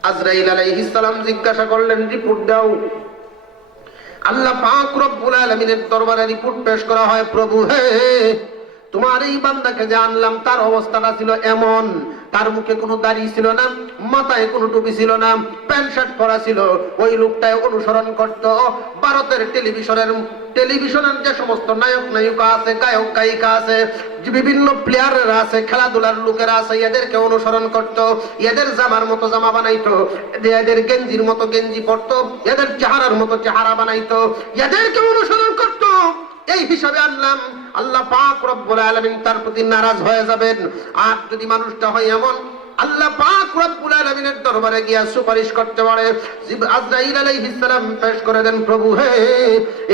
আজরাইল আলাইহিস সালাম জিজ্ঞাসা করলেন, রিপোর্ট দাও। আল্লাহ পাক রব্বুল আলামিনের দরবারে রিপোর্ট পেশ করা হয়, প্রভু হে, তোমার এই বান্দাকে যে আনলাম তার অবস্থাটা ছিল এমন, তার মুখে কোনো দাড়ি ছিল না, মাথায় কোনো টুপি ছিল না, প্যান্ট শার্ট পরা ছিল। ওই লোকটাই অনুসরণ করত ভারতের টেলিভিশনের যে সমস্ত নায়ক নায়িকা আছে, গায়ক গায়িকা আছে, বিভিন্ন প্লেয়াররা আছে, খেলাধুলার লোকেরা আছে, এদেরকে অনুসরণ করত। এদের জামার মতো জামা বানাইতো, এদের গেঞ্জির মতো গেঞ্জি পরতো, এদের চেহারার মতো চেহারা বানাইতো, এদেরকে অনুসরণ করত। এই হিসাবে আনলাম, আল্লাহ পাক রব্বুল আলামিন তার প্রতি নারাজ হয়ে যাবেন। আর যদি মানুষটা হয় এমন, আল্লাহ পাক রব্বুল আলামিনের দরবারে গিয়া সুপারিশ করতে পারে। আজরাইল আলাইহিস সালাম পেশ করে দেন, প্রভু হে,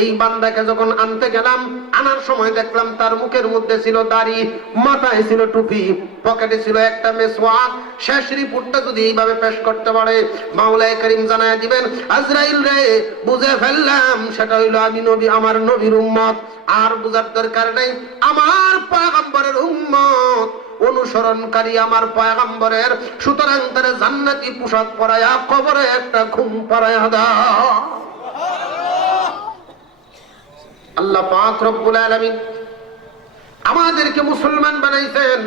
এই বান্দাকে যখন আনতে গেলাম, আনার সময় দেখলাম তার মুখের মধ্যে ছিল দাড়ি, মাথায় ছিল টুপি, পকেটে ছিল একটা মেসওয়াক। শেষ রিপোর্টটা যদি এইভাবে পেশ করতে পারে, মাওলানা করিম জানায় দিবেন, আজরাইল রে, বুঝে ফেললাম সেটা হইলো আমি নবী, আমার নবীর উম্মত। আর বুঝার দরকার নেই, আমার পয়গম্বরের উম্মত, অনুসরণকারী আমার পয়গম্বরের। সুতরাং তার জান্নাতি পোশাক পরায়া কবরে একটা ঘুম পরায়া দাও। আল্লাহ পাক রব্বুল আলামিন আমাদেরকে মুসলমান বানাইছেন।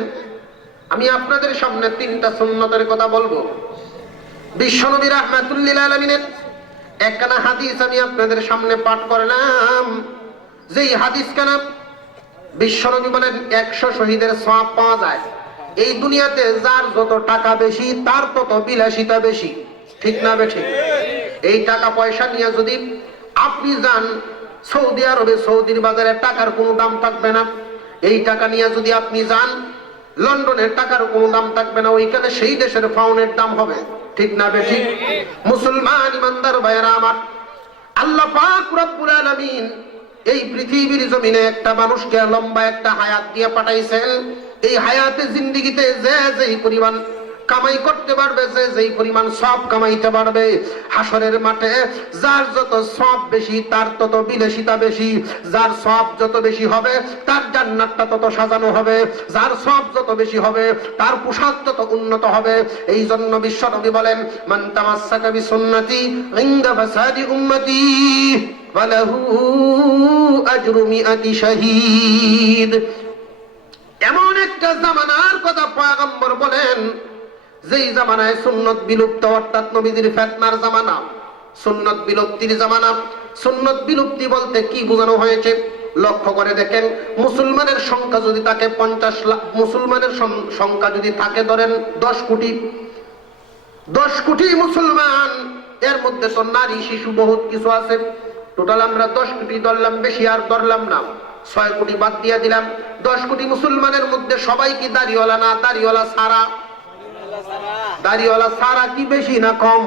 আমি আপনাদের সামনে 3টা সুন্নতের কথা বলবো। বিশ্বনবী রাহমাতুল লিল আলামিনের একখানা হাদিস আমি আপনাদের সামনে পাঠ করলাম। যেই হাদিস কানা বিশ্বনবী বলেন 100 শহীদের সওয়াব পাওয়া যায়। এই দুনিয়াতে যার যত টাকা বেশি তার তত বিলাসিতা বেশি, ঠিক না বেশি? এই টাকা পয়সা নিয়ে যদি আপনি যান সৌদি আরবে, সৌদির বাজারে টাকার কোনো দাম থাকবে না। এই টাকা নিয়ে যদি আপনি যান লন্ডনের, টাকার কোনো দাম থাকবে না, ওইখানে সেই দেশের পাউন্ডের দাম হবে, ঠিক না বেশি? মুসলমান ইমানদার ভাইয়েরা আমার, আল্লাহ পাক রব্বুল আলামিন এই পৃথিবীর জমিনে একটা মানুষকে লম্বা একটা হায়াত দিয়ে পাঠাইছেন। এই হায়াতে জিন্দেগিতে যে যেই পরিমাণ কামাই করতে পারবে, যে যেই পরিমাণ সব কামাইতে পারবে, হাসরের মাঠে যার যত সব বেশি তার তত বিলাসিতা বেশি। যার সব যত বেশি হবে তার জান্নাতটা তত সাজানো হবে, যার সব যত বেশি হবে তার পোশাক তত উন্নত হবে। এই জন্য বিশ্বনবী বলেন, মান তামাসসাকা বিসুন্নতি ইনদা ফাসাদি উম্মতি ফালাহু আজরু মিআতি শাহীদ। এমন একটা জামানার কথা পয়গম্বর বলেন, যেই জামানায় সুন্নত বিলুপ্ত, অর্থাৎ নবীজির ফিতনার জামানা, সুন্নত বিলুপ্তির জামানা। সুন্নত বিলুপ্তি বলতে কি বোঝানো হয়েছে? লক্ষ্য করে দেখেন, মুসলমানের সংখ্যা যদি থাকে 50 লাখ, মুসলমানের সংখ্যা যদি থাকে ধরেন 10 কোটি, 10 কোটি মুসলমান, এর মধ্যে তো নারী শিশু বহুত কিছু আছে। টোটাল আমরা 10 কোটি ধরলাম, বেশি আর ধরলাম না, 6 কোটি বাদ দিয়ে দিলাম। 10 কোটি মুসলমানের মধ্যে সবাই কি দাড়িওয়ালা না দাড়িওয়ালা সারা? দাড়িওয়ালা সারা কি বেশি না কম?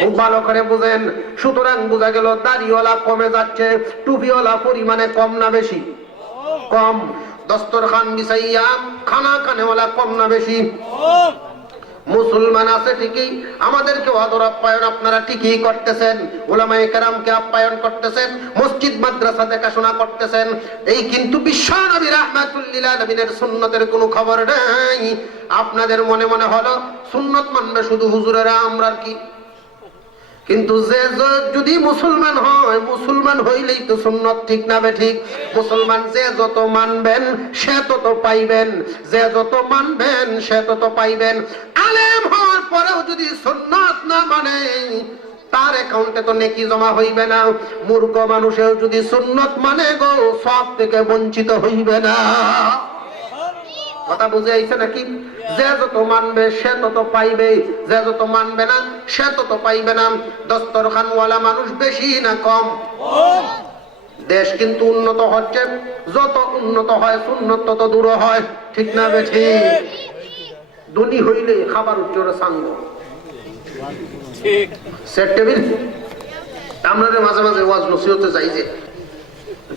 খুব ভালো করে বুঝেন। সুতরাং বোঝা গেল দাড়িওয়ালা কমে যাচ্ছে, টুপিওয়ালা পরিমাণে কম না বেশি? কম। দস্তরখান বিছাইয়া খানা খানেওয়ালা কম না বেশি? মুসলমান আছে ঠিকই, আমাদেরকে আদর আপ্যায়ন আপনারা ঠিকই করতেছেন, উলামায়ে কেরামকে আপ্যায়ন করতেছেন, মসজিদ মাদ্রাসা দেখাশোনা করতেছেন, এই কিন্তু বিশ্ব নবী রাহমাতুল লিল আলামিনের সুন্নতের কোনো খবর নাই। আপনাদের মনে মনে হলো সুন্নত মানবে শুধু হুজুরেরা, আমরা কি? কিন্তু যে যদি মুসলমান হয়, মুসলমান হইলেই তো সুন্নত, ঠিক না বে ঠিক? মুসলমান যে যত মানবেন সে তত পাইবেন, যে যত মানবেন সে তত পাইবেন। আলেম হওয়ার পরেও যদি সুন্নত না মানে, তার অ্যাকাউন্টে তো নেকি জমা হইবে না। মূর্খ মানুষেও যদি সুন্নত মানে গো, সব থেকে বঞ্চিত হইবে না। কথা বুঝে আইছে নাকি? যে যত মানবে সে তত পাইবে, যে যত মানবে না সে তত পাইবে না। দস্তরখানওয়ালা মানুষ বেশি না কম? দেশ কিন্তু উন্নত হচ্ছে, যত উন্নত হয় সুন্নত তত দূর হয়, ঠিক না বেঠি? ধনী হইলে খাবার উচ্চরে সাঙ্গ সেট টেবিল। আমরা মাঝে মাঝে ওয়াজ নসিহতে যাই যে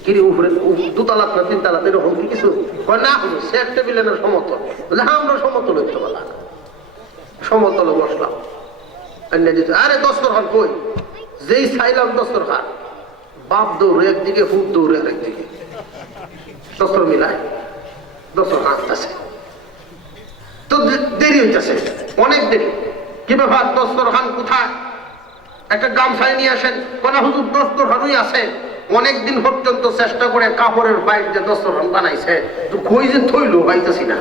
কিরে উপরে 2 তালা না 3 তালা এরকম কি কিছু না হলো, সেট টেবিল না সমতল, আমরা সমতল হইতে বলা, সমতলে বসলাম। আরে দস্তরখান কই? যেই চাইলাম দস্তরখান, বাপ দৌড়ে একদিকে, ফুট দৌড়ে আরেকদিকে, দস্তর মিলায় দস্তরখান আসতেছে, তো দেরি হইতেছে, অনেক দেরি। কি ব্যাপার, দস্তরখান কোথায়? একটা গামছায় নিয়ে আসেন। কোন হুজুর দস্তরখানই আছে, অনেকদিন পর্যন্ত চেষ্টা করে কাপড়ের বাইর যে দস্তরখান বানাইছে, তো কই যে থইলো পাইতেছি না।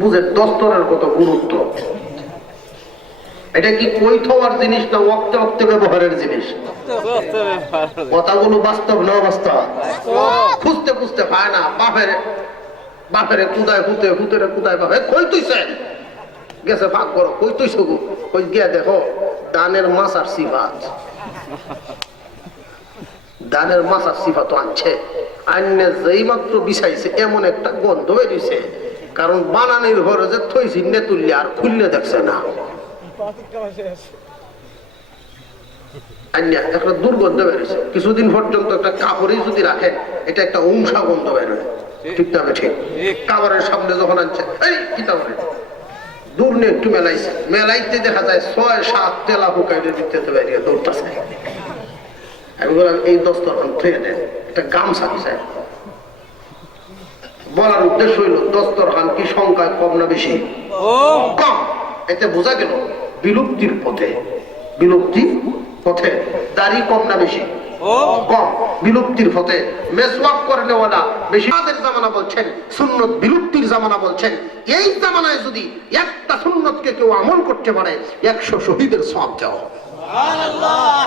বুঝে দস্তরের কত গুরুত্ব। এটা কি কই থওয়ার জিনিস না ওয়াক্তে ওয়াক্তে ব্যবহারের জিনিস? কথাগুলো বাস্তব না বাস্তব? খুঁজতে খুঁজতে পায় না। বাপের কুদায় হুতে, হুতেরে কুদায় বাপে কই তুইছে গেছে ভাগ করো, কই তুইছো গো? কই গিয়া দেখো দানের মাছার সিফাত, দানের মাছার সিফাত আনছে, আইনে যেই মাত্র বিছাইছে এমন একটা গন্ধ বেরিয়েছে, কারণ বানানির ঘরে যে থইছি নে তুললে আর খুললে দেখছে না, একটা দুর্গন্ধ বেরিয়েছে। কিছুদিন পর্যন্ত একটা কাপড়ই যদি রাখেন, এটা একটা উংসা গন্ধ বেরোয়, ঠিক না? ঠিক। কাপড়ের সামনে যখন আনছে, এই কি কাপড় দূর নিয়ে একটু মেলাইছে, মেলাইতে দেখা যায় 6-7 তেলা হুকাইলে দিতে বেরিয়ে দৌড়তেছে। আমি বললাম এই দস্তরখান থুয়ে দেন, একটা গামছা দিছে। বলার উদ্দেশ্য হইল দস্তরখান কি সংখ্যায় কম না বেশি? কম। এতে বোঝা গেল বিলুপ্তির পথে, বিলুপ্তির পথে। দাড়ি কম না বেশি? কম। বিলুপ্তির পথে। মেসওয়াক করে নেওয়ালা বেশি। আমাদের জামানা বলছেন সুন্নত বিলুপ্তির জামানা বলছেন। এই জামানায় যদি একটা সুন্নতকে কেউ আমল করতে পারে 100 শহীদের সওয়াব দেওয়া। সুবহানাল্লাহ।